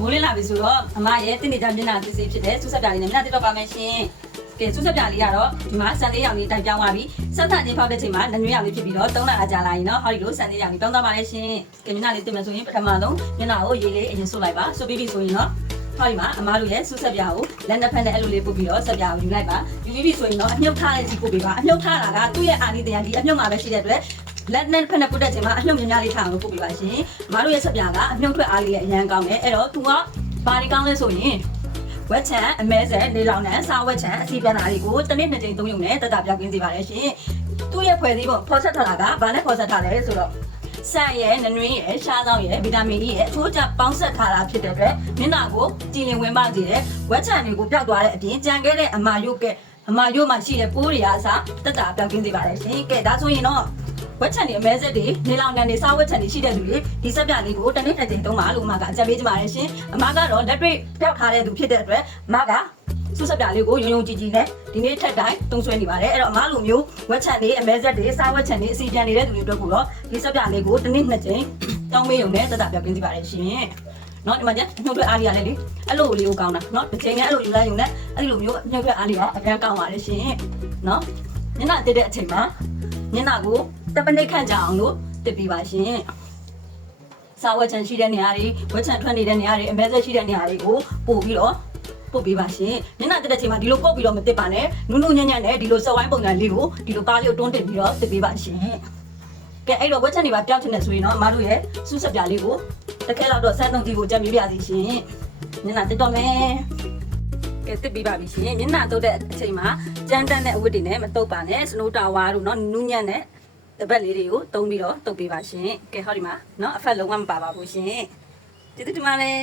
မိုးလင်းလာပြီဆိုတော့အမရဲ့တင်းနေကြမျက်နှာစစ်စစ်ဖြစ်တဲ့စူးစက်ပြာလေးနဲ့မျက်နှာတစ်တော့ပါမယ်ရှင်ကဲစူးစက်ပြာလေးကတော့ဒီမှာစံလေးရောင်လေးတိုင်ပြောင်းသွားပြီဆက်ထချင်းဖောက်တဲ့ချိန်မှာနွေးရောင်လေးဖြစ်ပြီးတော့3လကြာလာရင်တော့ဟောဒီလိုစံလေးရောင်လေးပြောင်းသွားပါလေရှင်ကဲမျက်နှာလေးတင်မယ်ဆိုရင်ပထမဆုံးမျက်နှာကိုရေးလေးအရင်ဆုပ်လိုက်ပါဆုပ်ပြီးပြီဆိုရင်တော့ဟောဒီမှာအမားတို့ရဲ့စူးစက်ပြာကိုလက်နှစ်ဖက်နဲ့အဲ့လိုလေးပုတ်ပြီးတော့စက်ပြာကိုယူလိုက်ပါယူပြီးပြီဆိုရင်တော့အမြုပ်ထားတဲ့စီပုတ်ပေးပါအမြုပ်ထားတာကသူ့ရဲ့အာနိတရားဒီအမြုပ်မှာပဲရှိတဲ့အတွက်လက်နဲ့ဖက်နဲ့ပုတ်တဲ့ချိန်မှာအမြုပ်များများလေးထားအောင်ပုတ်ပေးပါရှင်အမားတို့ရဲ့စက်ပြာကအမြုပ်ထွက်အားလေးရဲ့အရန်ကောင်းတယ်အဲ့တော့သူကဘာဒီကောင်းလဲဆိုရင်ဝက်ချန်အမဲဆယ်နေလောင်နဲ့စားဝက်ချန်အစီပြန်တာတွေကိုတစ်နေ့နှစ်ကြိမ်သုံးရုံနဲ့တက်တာပြောင်းကင်းစေပါတယ်ရှင်သူ့ရဲ့ဖွဲ့စည်းပုံဖော်ဆက်ထားတာကဘာနဲ့ဖော်ဆက်ထားလဲဆိုတော့ဆန်ရဲ့နွေးရဲ့ရှားဆောင်ရဲ့ဗီတာမင် E ရဲ့အချိုးကျပေါင်းဆက်ထားတာဖြစ်တဲ့အတွက်မျက်နှာကိုကြည်လင်ဝင်ပါစေတဲ့ဝက်ချန်တွေကိုပျောက်သွားတဲ့အပြင်ကြံခဲ့တဲ့အမာရုပ်မှာရှိတဲ့ပိုးတွေအားစားတက်တာပြောင်းကင်းစေပါတယ်ရှင်ကဲဒါဆိုရင်တော့ဝက်ချန်တွေအမဲဆက်တွေနေလောင်ကန်တွေစားဝက်ချန်တွေရှိတဲ့သူတွေဒီစက်ပြလေးကိုတစ်နေ့တစ်ချိန်သုံးပါလို့အမကအကြံပေးကြပါတယ်ရှင်အမကတော့လက်တွေ့ပျောက်ထားတဲ့သူဖြစ်တဲ့အတွက်အမကစူးစက်ပြလေးကိုရုံကြည်ကြည်နဲ့ဒီနေ့ထက်တိုင်းသုံးဆွဲနေပါတယ်အဲ့တော့အမလိုမျိုးဝက်ချန်တွေအမဲဆက်တွေစားဝက်ချန်တွေအစီပြန်နေတဲ့သူတွေအတွက်ကိုတော့ဒီစက်ပြလေးကိုတစ်နေ့နှစ်ချိန်တောင်းမေးရုံနဲ့တက်တာပြောင်းကင်းစေပါတယ်ရှင်နော်ဒီမှာညနှုတ်ထွက်အားလေးရတယ်လေအဲ့လိုလေးကိုကောင်းတာနော်တစ်ချိန်နဲ့အဲ့လိုယူလိုက်ရုံနဲ့အဲ့လိုမျိုးနှုတ်ထွက်အားလေးကအပြန်ကောင်းပါတယ်ရှင်နော်ညနာတက်တဲ့အချိန်မှာညနာကို10မိနစ်ခန့်ကြာအောင်လို့တက်ပြီးပါရှင်စားဝက်ချန်ရှိတဲ့နေရာတွေဝက်ချန်ထွက်နေတဲ့နေရာတွေအမဲဆက်ရှိတဲ့နေရာတွေကိုပို့ပြီးတော့ပုတ်ပေးပါရှင်ညနာတက်တဲ့ချိန်မှာဒီလိုပုတ်ပြီးတော့မတက်ပါနဲ့နုနုညံ့ညံ့နဲ့ဒီလိုစက်ဝိုင်းပုံစံလေးကိုဒီလိုပါးလေးကိုတွန်းတင်ပြီးတော့တက်ပေးပါရှင်ကဲအဲ့တော့ဝက်ချန်တွေပါပျောက်ချင်တယ်ဆိုရင်တော့အမတို့ရဲ့စူးစက်ပြလေးကိုတစ်ခဲလောက်တော့ဆန်းသုံးကြည့်ဖို့ကြံပြပြစီရှင်ညနာတက်တော့မယ်ကဲတက်ပြီးပါပြီရှင်ညနာတုတ်တဲ့အချိန်မှာကြမ်းတမ်းတဲ့အဝတ်တွေနဲ့မတုတ်ပါနဲ့စနိုးတာဝါတို့နော်နုညံ့နဲ့တပတ်လေးတွေကိုတုံးပြီးတော့တုတ်ပေးပါရှင်ကဲဟောဒီမှာနော်အဖက်လုံးဝမပါပါဘူးရှင်ကျေးဇူးတင်ပါတယ်